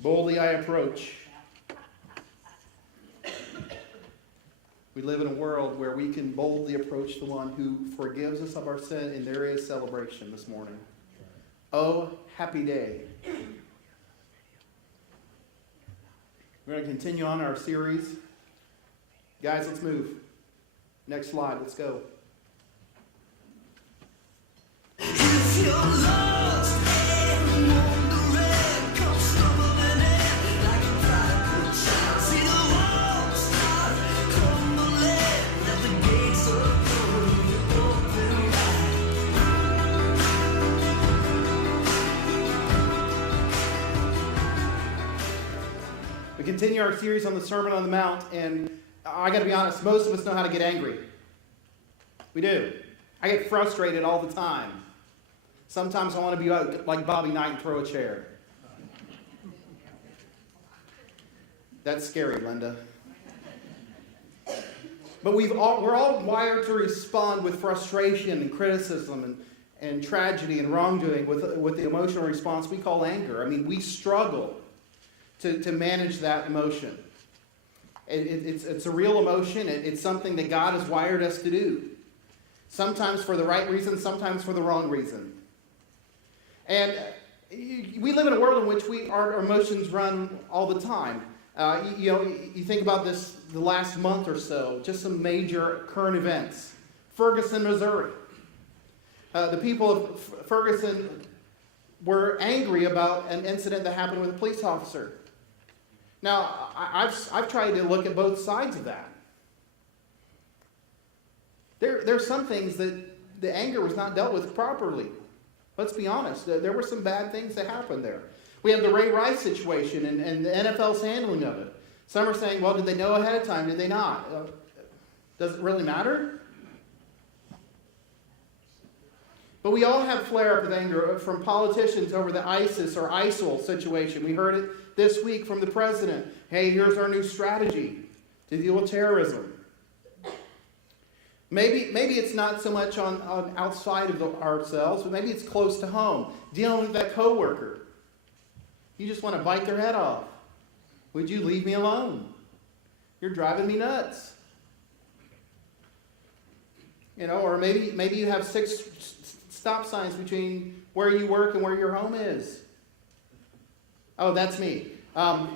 Boldly I approach. We live in a world where we can boldly approach the one who forgives us of our sin, and there is celebration this morning. Oh, happy day. We're going to continue on our series. Guys, let's move. Next slide, let's go. If you're lost and wandering, come stumbling in like a prodigal child. See the walls start crumbling, let the gates of glory open wide. We continue our series on the Sermon on the Mount, and I got to be honest, most of us know how to get angry. We do. I get frustrated all the time. Sometimes I want to be like Bobby Knight and throw a chair. That's scary, Linda. But we're all wired to respond with frustration and criticism and tragedy and wrongdoing with the emotional response we call anger. I mean, we struggle to manage that emotion. It's a real emotion. It's something that God has wired us to do. Sometimes for the right reason, sometimes for the wrong reason. And we live in a world in which our emotions run all the time. You think about this the last month or so, just some major current events. Ferguson, Missouri. The people of Ferguson were angry about an incident that happened with a police officer. Now, I've tried to look at both sides of that. There's some things that the anger was not dealt with properly. Let's be honest. There were some bad things that happened there. We have the Ray Rice situation and the NFL's handling of it. Some are saying, well, did they know ahead of time? Did they not? Does it really matter? But we all have flare-up of anger from politicians over the ISIS or ISIL situation. We heard it this week from the president. Hey, here's our new strategy to deal with terrorism. Maybe it's not so much on outside of ourselves, but maybe it's close to home. Dealing with that coworker. You just want to bite their head off. Would you leave me alone? You're driving me nuts. Or maybe you have 6 stop signs between where you work and where your home is. Oh, that's me. I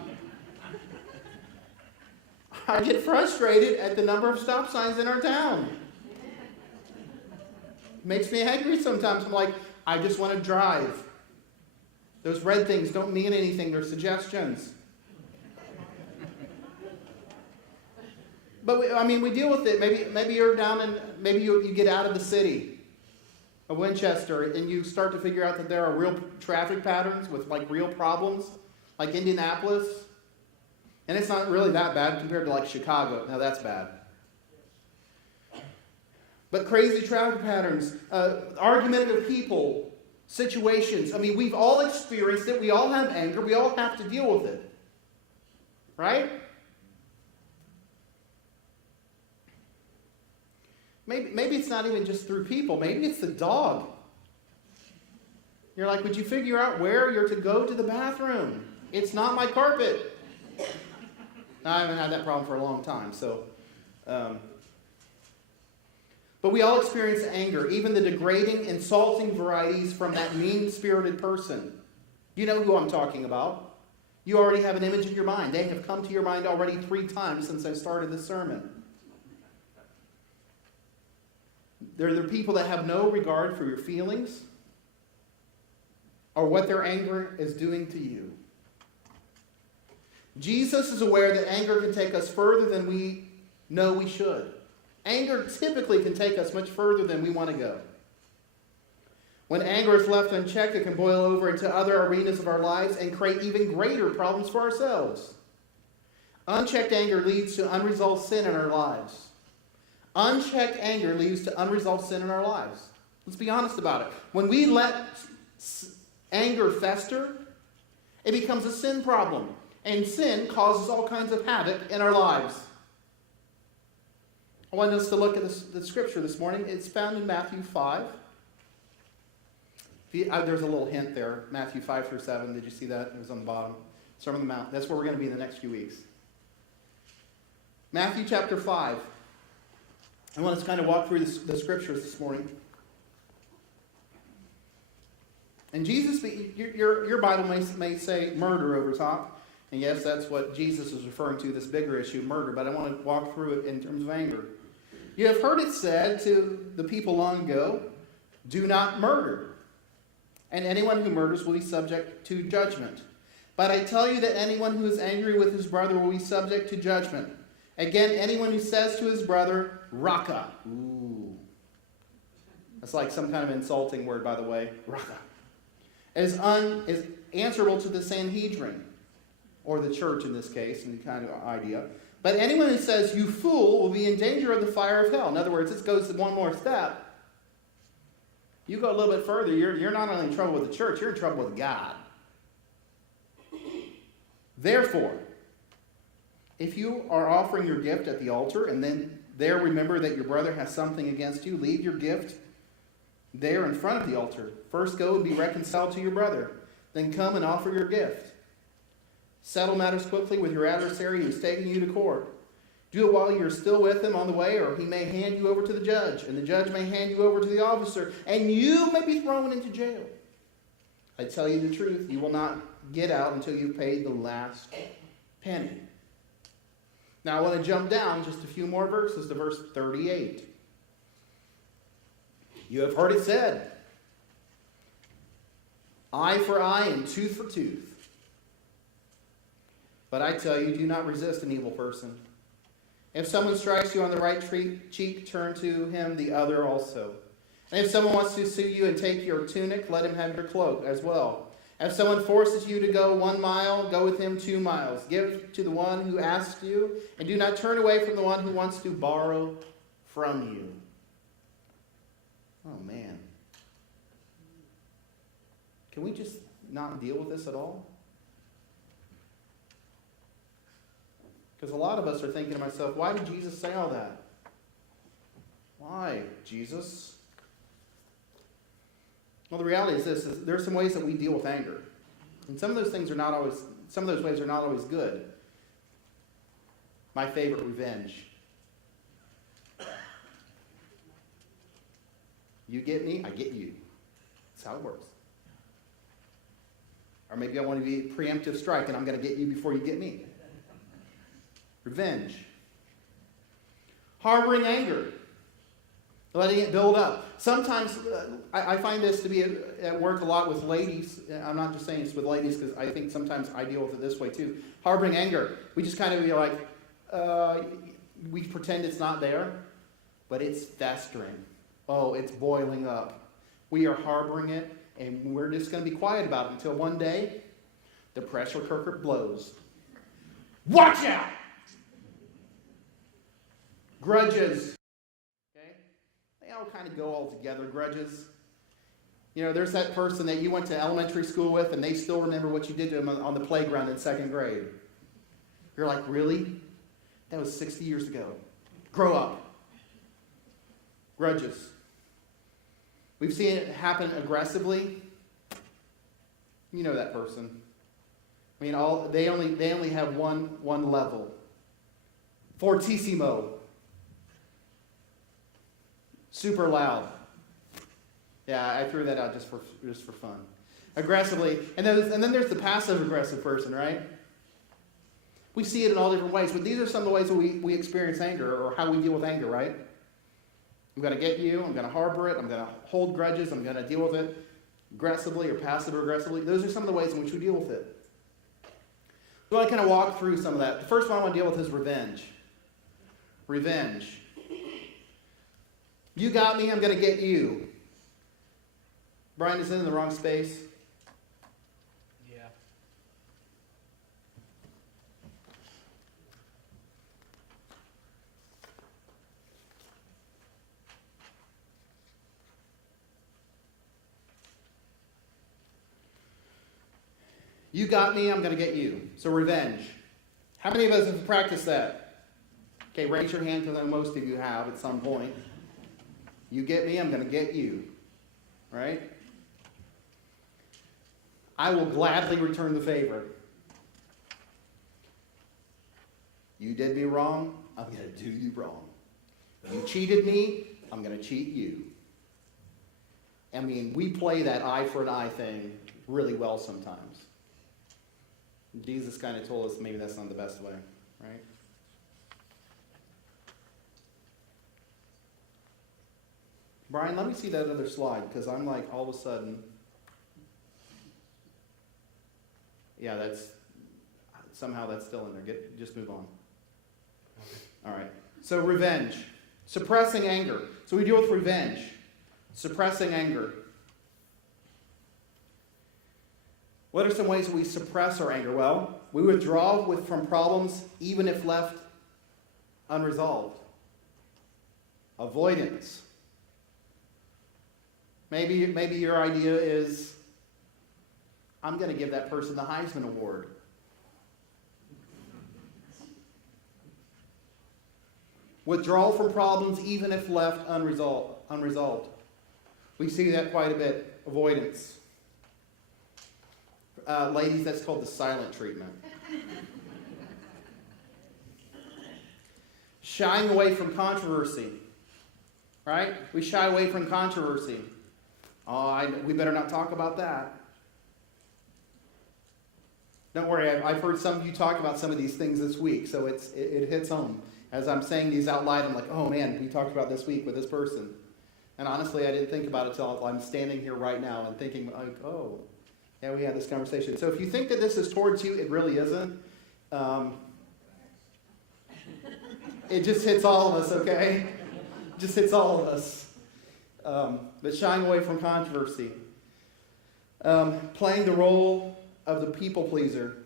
get frustrated at the number of stop signs in our town. Makes me angry sometimes. I'm like, I just want to drive. Those red things don't mean anything. They're suggestions. But we deal with it. Maybe you're down maybe you get out of the city of Winchester and you start to figure out that there are real traffic patterns with like real problems, like Indianapolis. And it's not really that bad compared to like Chicago. Now that's bad. But crazy traffic patterns, argumentative people, situations. We've all experienced it. We all have anger. We all have to deal with it. Right? Maybe it's not even just through people. Maybe it's the dog. You're like, would you figure out where you're to go to the bathroom? It's not my carpet. I haven't had that problem for a long time, so... But we all experience anger, even the degrading, insulting varieties from that mean-spirited person. You know who I'm talking about. You already have an image in your mind. They have come to your mind already 3 times since I started this sermon. They're the people that have no regard for your feelings or what their anger is doing to you. Jesus is aware that anger can take us further than we know we should. Anger typically can take us much further than we want to go. When anger is left unchecked, it can boil over into other arenas of our lives and create even greater problems for ourselves. Unchecked anger leads to unresolved sin in our lives. Unchecked anger leads to unresolved sin in our lives. Let's be honest about it. When we let anger fester, it becomes a sin problem. And sin causes all kinds of havoc in our lives. I want us to look at the scripture this morning. It's found in Matthew 5. There's a little hint there. Matthew 5 through 7. Did you see that? It was on the bottom. Sermon on the Mount. That's where we're going to be in the next few weeks. Matthew chapter 5. I want us to kind of walk through the scriptures this morning. And Jesus, your Bible may say murder over top. And yes, that's what Jesus is referring to, this bigger issue, murder. But I want to walk through it in terms of anger. You have heard it said to the people long ago, do not murder. And anyone who murders will be subject to judgment. But I tell you that anyone who is angry with his brother will be subject to judgment. Again, anyone who says to his brother, Raka. Ooh. That's like some kind of insulting word, by the way. Raka. Is answerable to the Sanhedrin, or the church in this case, in the kind of idea. But anyone who says, you fool, will be in danger of the fire of hell. In other words, this goes one more step. You go a little bit further, you're not only in trouble with the church, you're in trouble with God. Therefore, if you are offering your gift at the altar and then there remember that your brother has something against you, leave your gift there in front of the altar. First go and be reconciled to your brother. Then come and offer your gift. Settle matters quickly with your adversary who is taking you to court. Do it while you are still with him on the way, or he may hand you over to the judge, and the judge may hand you over to the officer, and you may be thrown into jail. I tell you the truth, you will not get out until you've paid the last penny. Now I want to jump down just a few more verses to verse 38. You have heard it said, eye for eye and tooth for tooth. But I tell you, do not resist an evil person. If someone strikes you on the right cheek, turn to him the other also. And if someone wants to sue you and take your tunic, let him have your cloak as well. If someone forces you to go 1 mile, go with him 2 miles. Give to the one who asks you, and do not turn away from the one who wants to borrow from you. Oh, man. Can we just not deal with this at all? Because a lot of us are thinking to myself, why did Jesus say all that? Why, Jesus? Well, the reality is this: there are some ways that we deal with anger, and some of those ways are not always good. My favorite, revenge. You get me, I get you. That's how it works. Or maybe I want to be preemptive strike, and I'm going to get you before you get me. Revenge. Harboring anger. Letting it build up. Sometimes, I find this to be at work a lot with ladies. I'm not just saying it's with ladies, because I think sometimes I deal with it this way too. Harboring anger. We just kind of be like, we pretend it's not there, but it's festering. Oh, it's boiling up. We are harboring it, and we're just going to be quiet about it until one day, the pressure cooker blows. Watch out! Grudges. Okay? They all kind of go all together, grudges. You know, there's that person that you went to elementary school with and they still remember what you did to them on the playground in 2nd grade. You're like, really? That was 60 years ago. Grow up. Grudges. We've seen it happen aggressively. You know that person. I mean, they only have one level. Fortissimo. Super loud. Yeah, I threw that out just for fun. Aggressively, and then there's the passive aggressive person, right? We see it in all different ways, but these are some of the ways that we experience anger, or how we deal with anger, right? I'm going to get you. I'm going to harbor it. I'm going to hold grudges. I'm going to deal with it aggressively or passive aggressively. Those are some of the ways in which we deal with it. So I kind of walk through some of that. The first one I want to deal with is revenge. Revenge. You got me, I'm going to get you. Brian, is it in the wrong space? Yeah. You got me, I'm going to get you. So revenge. How many of us have practiced that? Okay, raise your hand, because I know most of you have at some point. You get me, I'm going to get you. Right? I will gladly return the favor. You did me wrong, I'm going to do you wrong. You cheated me, I'm going to cheat you. I mean, we play that eye for an eye thing really well sometimes. Jesus kind of told us maybe that's not the best way, right? Brian, let me see that other slide, because I'm like, all of a sudden, yeah, somehow that's still in there. Just move on. All right. So revenge. Suppressing anger. So we deal with revenge. Suppressing anger. What are some ways that we suppress our anger? Well, we withdraw from problems even if left unresolved. Avoidance. Maybe your idea is, I'm going to give that person the Heisman Award. Withdrawal from problems even if left unresolved. We see that quite a bit. Avoidance. Ladies, that's called the silent treatment. Shying away from controversy. Right? We shy away from controversy. We better not talk about that. Don't worry, I've heard some of you talk about some of these things this week, so it hits home. As I'm saying these out loud, I'm like, oh man, we talked about this week with this person. And honestly, I didn't think about it until I'm standing here right now and thinking, like, oh, yeah, we had this conversation. So if you think that this is towards you, it really isn't. It just hits all of us, okay? Just hits all of us. But shying away from controversy. Playing the role of the people pleaser.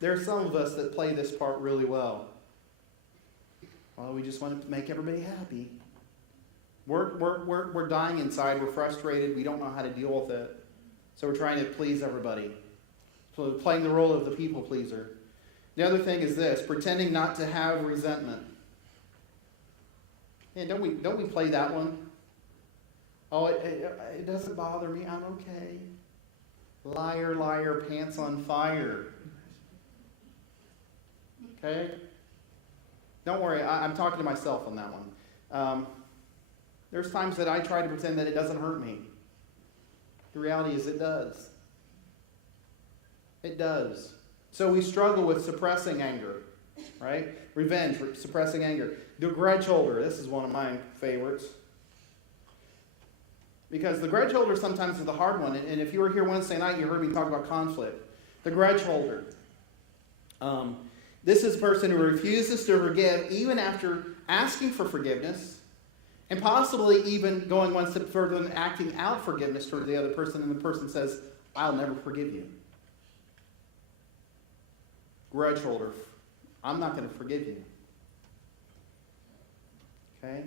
There are some of us that play this part really well. Well, we just want to make everybody happy. We're dying inside. We're frustrated. We don't know how to deal with it. So we're trying to please everybody. So playing the role of the people pleaser. The other thing is this, pretending not to have resentment. Yeah, don't we play that one? Oh, it doesn't bother me. I'm okay. Liar, liar, pants on fire. Okay? Don't worry, I'm talking to myself on that one. There's times that I try to pretend that it doesn't hurt me. The reality is it does. It does. So we struggle with suppressing anger, right? Revenge, suppressing anger. The grudge holder, this is one of my favorites. Because the grudge holder sometimes is the hard one. And if you were here Wednesday night, you heard me talk about conflict. The grudge holder. This is a person who refuses to forgive even after asking for forgiveness, and possibly even going one step further and acting out forgiveness toward the other person, and the person says, I'll never forgive you. Grudge holder. I'm not going to forgive you. Okay?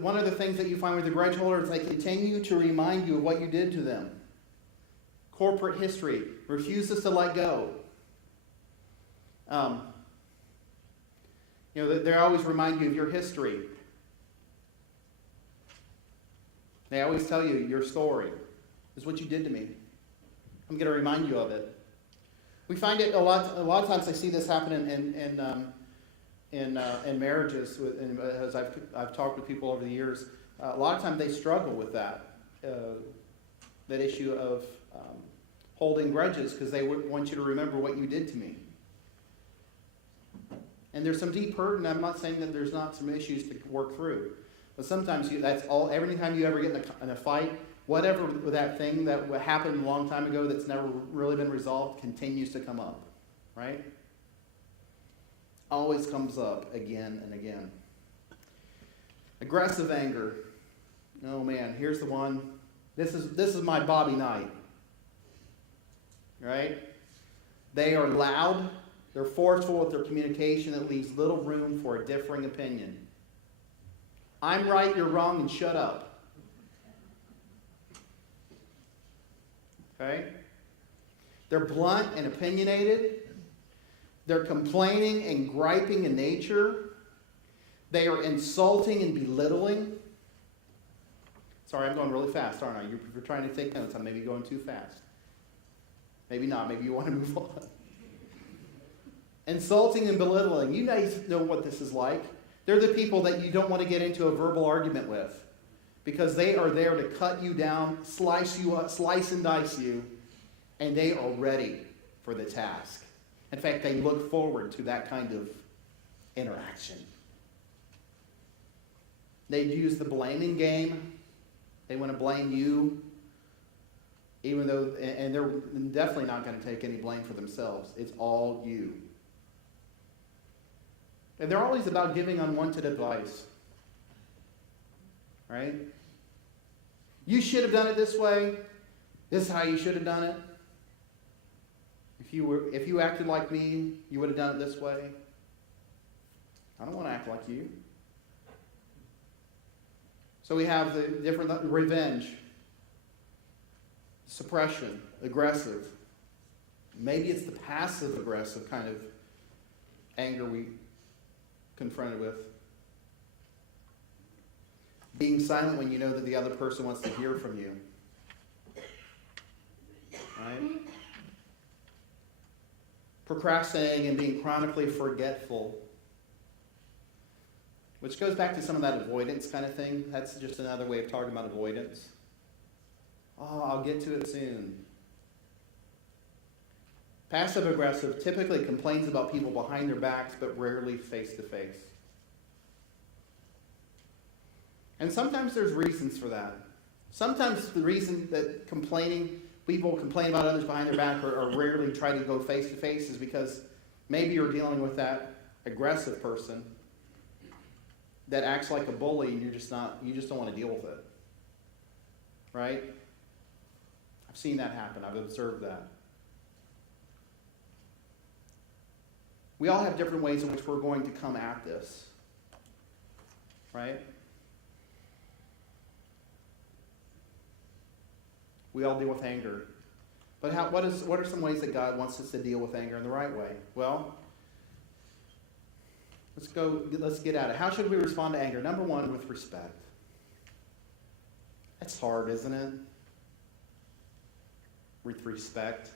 One of the things that you find with the grudge holder is they continue to remind you of what you did to them. Corporate history. Refuses to let go. They always remind you of your history. They always tell you your story. This is what you did to me. I'm going to remind you of it. We find it a lot of times. I see this happen in marriages. As I've talked with people over the years, a lot of times they struggle with that issue of holding grudges because they want you to remember what you did to me. And there's some deep hurt, and I'm not saying that there's not some issues to work through. But sometimes that's all. Every time you ever get in a fight, whatever that thing that happened a long time ago that's never really been resolved continues to come up, right? Always comes up again and again. Aggressive anger. Oh man, here's the one. This is my Bobby Knight. Right? They are loud. They're forceful with their communication that leaves little room for a differing opinion. I'm right, you're wrong, and shut up. Okay? They're blunt and opinionated. They're complaining and griping in nature. They are insulting and belittling. Sorry, I'm going really fast, aren't I? You're trying to take notes. I'm maybe going too fast. Maybe not. Maybe you want to move on. Insulting and belittling. You guys know what this is like. They're the people that you don't want to get into a verbal argument with because they are there to cut you down, slice you up, slice and dice you, and they are ready for the task. In fact, they look forward to that kind of interaction. They use the blaming game. They want to blame you, even though, and they're definitely not going to take any blame for themselves. It's all you. And they're always about giving unwanted advice. Right? You should have done it this way. This is how you should have done it. If you acted like me, you would have done it this way. I don't want to act like you. So we have the different revenge, suppression, aggressive. Maybe it's the passive aggressive kind of anger we confronted with. Being silent when you know that the other person wants to hear from you. Right? Procrastinating and being chronically forgetful. Which goes back to some of that avoidance kind of thing. That's just another way of talking about avoidance. Oh, I'll get to it soon. Passive aggressive typically complains about people behind their backs, but rarely face to face. And sometimes there's reasons for that. Sometimes the reason that people complain about others behind their back or rarely try to go face to face is because maybe you're dealing with that aggressive person that acts like a bully and you just don't want to deal with it. Right? I've seen that happen. I've observed that. We all have different ways in which we're going to come at this. Right? We all deal with anger. But what are some ways that God wants us to deal with anger in the right way? Well, let's get at it. How should we respond to anger? Number one, with respect. That's hard, isn't it? With respect.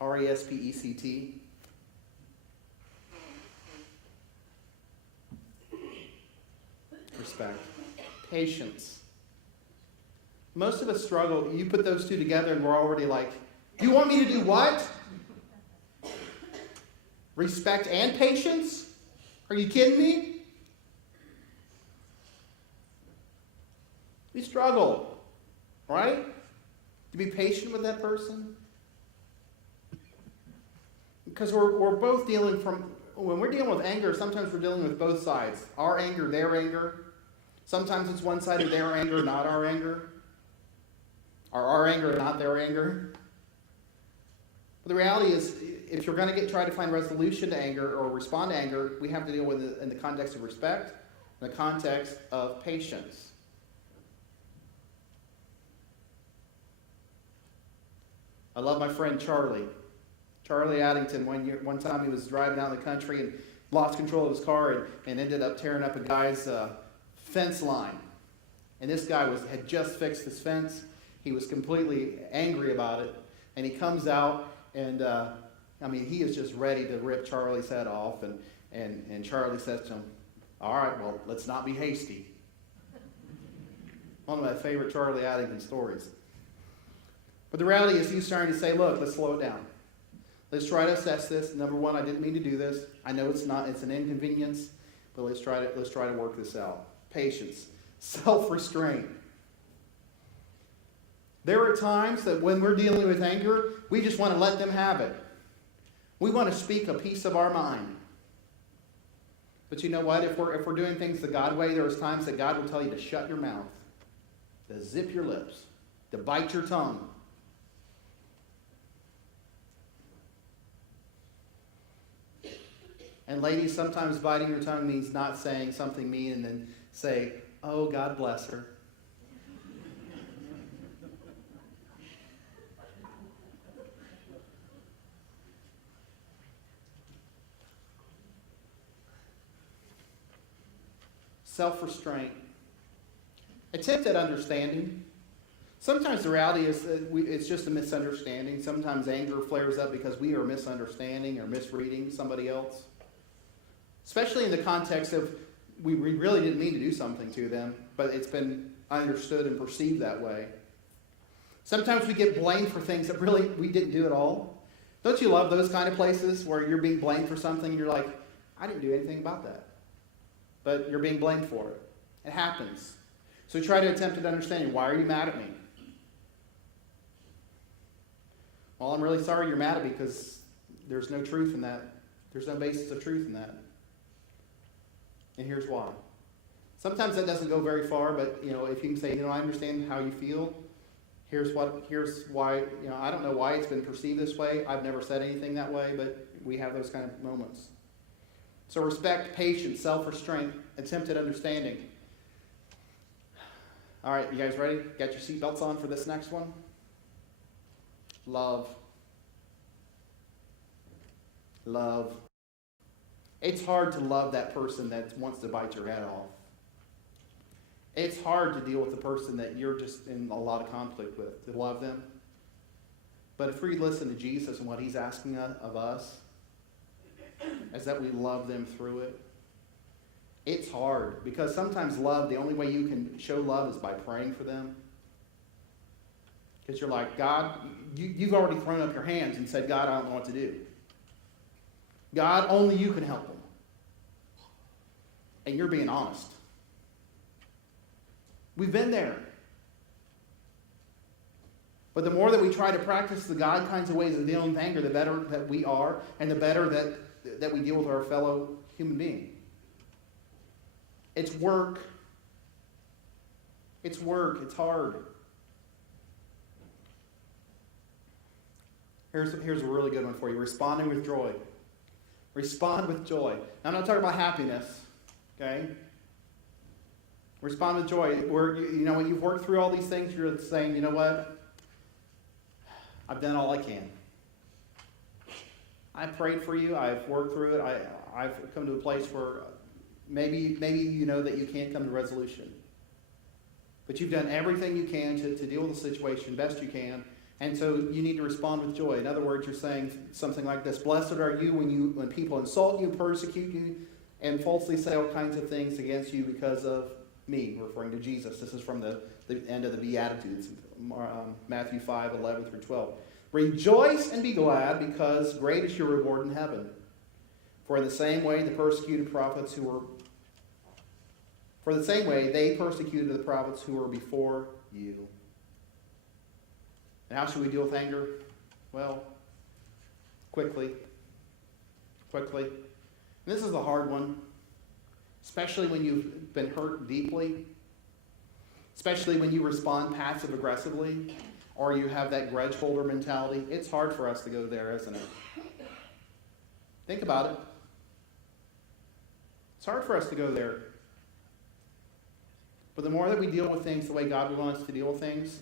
R-E-S-P-E-C-T. Respect. Patience. Most of us struggle. You put those two together and we're already like, you want me to do what? Respect and patience? Are you kidding me? We struggle, right? To be patient with that person. Because we're both when we're dealing with anger, sometimes we're dealing with both sides. Our anger, their anger. Sometimes it's one side of their anger, not our anger. Or our anger, not their anger. But the reality is, if you're going to try to find resolution to anger or respond to anger, we have to deal with it in the context of respect, in the context of patience. I love my friend Charlie. Charlie Addington, one time he was driving down the country and lost control of his car and ended up tearing up a guy's fence line. And this guy had just fixed his fence. He was completely angry about it. And he comes out and, he is just ready to rip Charlie's head off. And Charlie says to him, all right, well, let's not be hasty. One of my favorite Charlie Addington stories. But the reality is he's starting to say, look, let's slow it down. Let's try to assess this. Number one, I didn't mean to do this. I know it's an inconvenience, but let's try to work this out. Patience. Self-restraint. There are times that when we're dealing with anger, we just want to let them have it. We want to speak a piece of our mind. But you know what? If we're doing things the God way, there's times that God will tell you to shut your mouth, to zip your lips, to bite your tongue. And ladies, sometimes biting your tongue means not saying something mean and then say, oh, God bless her. Self-restraint. Attempt at understanding. Sometimes the reality is that it's just a misunderstanding. Sometimes anger flares up because we are misunderstanding or misreading somebody else. Especially in the context of we really didn't mean to do something to them, but it's been understood and perceived that way. Sometimes we get blamed for things that really we didn't do at all. Don't you love those kind of places where you're being blamed for something and you're like, I didn't do anything about that. But you're being blamed for it. It happens. So try to attempt to understand, why are you mad at me? Well, I'm really sorry you're mad at me because there's no truth in that. There's no basis of truth in that. And here's why. Sometimes that doesn't go very far, but if you can say, I understand how you feel. Here's why, I don't know why it's been perceived this way. I've never said anything that way, but we have those kind of moments. So respect, patience, self-restraint, attempted understanding. All right, you guys ready? Got your seatbelts on for this next one? Love. Love. It's hard to love that person that wants to bite your head off. It's hard to deal with the person that you're just in a lot of conflict with, to love them. But if we listen to Jesus and what he's asking of us, is that we love them through it. It's hard, because sometimes love, the only way you can show love is by praying for them. Because you're like, God, you've already thrown up your hands and said, God, I don't know what to do. God, only you can help them. And you're being honest. We've been there. But the more that we try to practice the God kinds of ways of dealing with anger, the better that we are, and the better that we deal with our fellow human being. It's work. It's work. It's hard. Here's a really good one for you. Responding with joy. Respond with joy. Now, I'm not talking about happiness, okay? Respond with joy. When you've worked through all these things, you're saying, you know what? I've done all I can. I prayed for you. I've worked through it. I've come to a place where maybe you know that you can't come to resolution. But you've done everything you can to deal with the situation best you can. And so you need to respond with joy. In other words, you're saying something like this: blessed are you when people insult you, persecute you, and falsely say all kinds of things against you because of me, referring to Jesus. This is from the end of the Beatitudes, Matthew 5:11-12. Rejoice and be glad, because great is your reward in heaven. For in the same way they persecuted the prophets who were before you. And how should we deal with anger? Well, quickly. And this is a hard one, especially when you've been hurt deeply, especially when you respond passive-aggressively, or you have that grudge holder mentality. It's hard for us to go there, isn't it? Think about it. It's hard for us to go there. But the more that we deal with things the way God would want us to deal with things,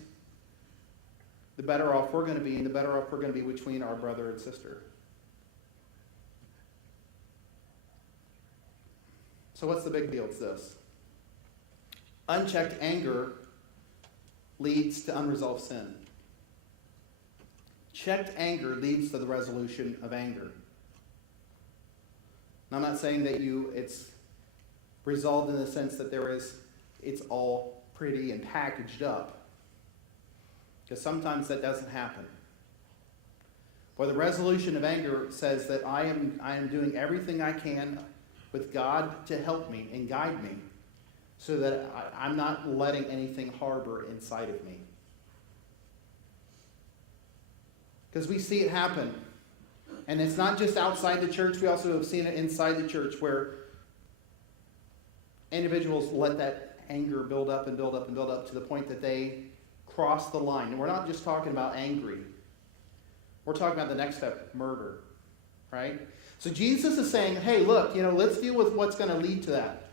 the better off we're going to be, and the better off we're going to be between our brother and sister. So what's the big deal? It's this. Unchecked anger leads to unresolved sin. Checked anger leads to the resolution of anger. Now, I'm not saying that it's resolved in the sense that it's all pretty and packaged up. Because sometimes that doesn't happen. But the resolution of anger says that I am doing everything I can with God to help me and guide me, so that I'm not letting anything harbor inside of me. Because we see it happen. And it's not just outside the church, we also have seen it inside the church, where individuals let that anger build up and build up and build up to the point that they cross the line. And we're not just talking about angry. We're talking about the next step, murder. Right? So Jesus is saying, hey, look, let's deal with what's going to lead to that.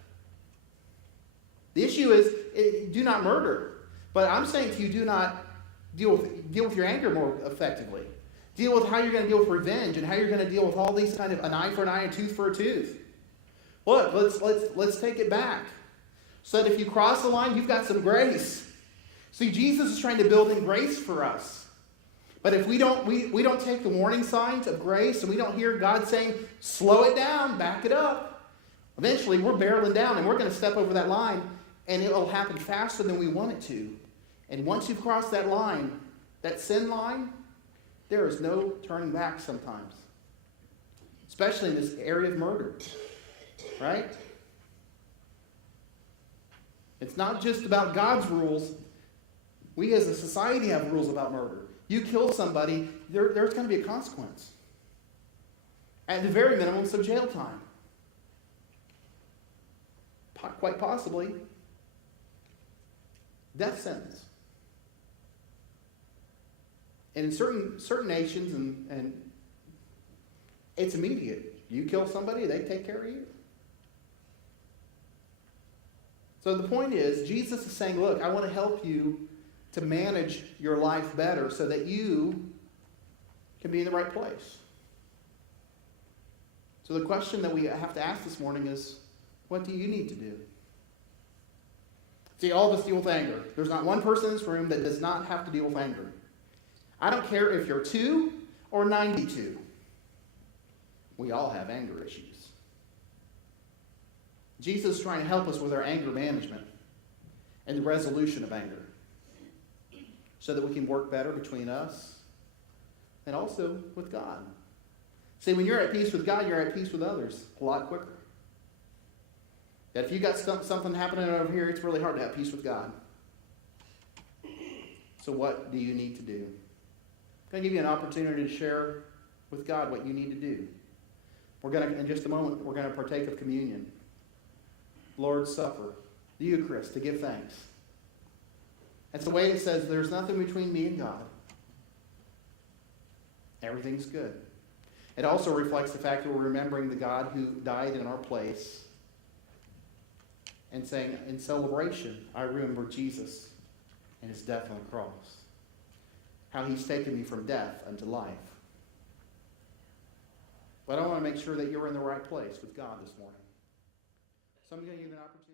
The issue is, do not murder. But I'm saying to you, do not deal with your anger more effectively. Deal with how you're going to deal with revenge, and how you're going to deal with all these kind of an eye for an eye, a tooth for a tooth. Look, let's take it back. So that if you cross the line, you've got some grace. See, Jesus is trying to build in grace for us. But if we don't take the warning signs of grace and we don't hear God saying, slow it down, back it up, eventually we're barreling down and we're going to step over that line and it will happen faster than we want it to. And once you've crossed that line, that sin line, there is no turning back sometimes. Especially in this area of murder. Right? It's not just about God's rules. We as a society have rules about murder. You kill somebody, there's going to be a consequence. At the very minimum, some jail time. Quite possibly, death sentence. And in certain nations, and it's immediate. You kill somebody, they take care of you. So the point is, Jesus is saying, look, I want to help you to manage your life better so that you can be in the right place. So the question that we have to ask this morning is, what do you need to do? See, all of us deal with anger. There's not one person in this room that does not have to deal with anger. I don't care if you're 2 or 92. We all have anger issues. Jesus is trying to help us with our anger management and the resolution of anger so that we can work better between us and also with God. See, when you're at peace with God, you're at peace with others a lot quicker. That if you got something happening over here, it's really hard to have peace with God. So what do you need to do? I'm going to give you an opportunity to share with God what you need to do. We're going to, in just a moment, we're going to partake of communion. Lord's Supper, the Eucharist, to give thanks. That's the way it says there's nothing between me and God. Everything's good. It also reflects the fact that we're remembering the God who died in our place and saying, in celebration, I remember Jesus and his death on the cross. How he's taken me from death unto life. But I want to make sure that you're in the right place with God this morning. So I'm going to give you an opportunity.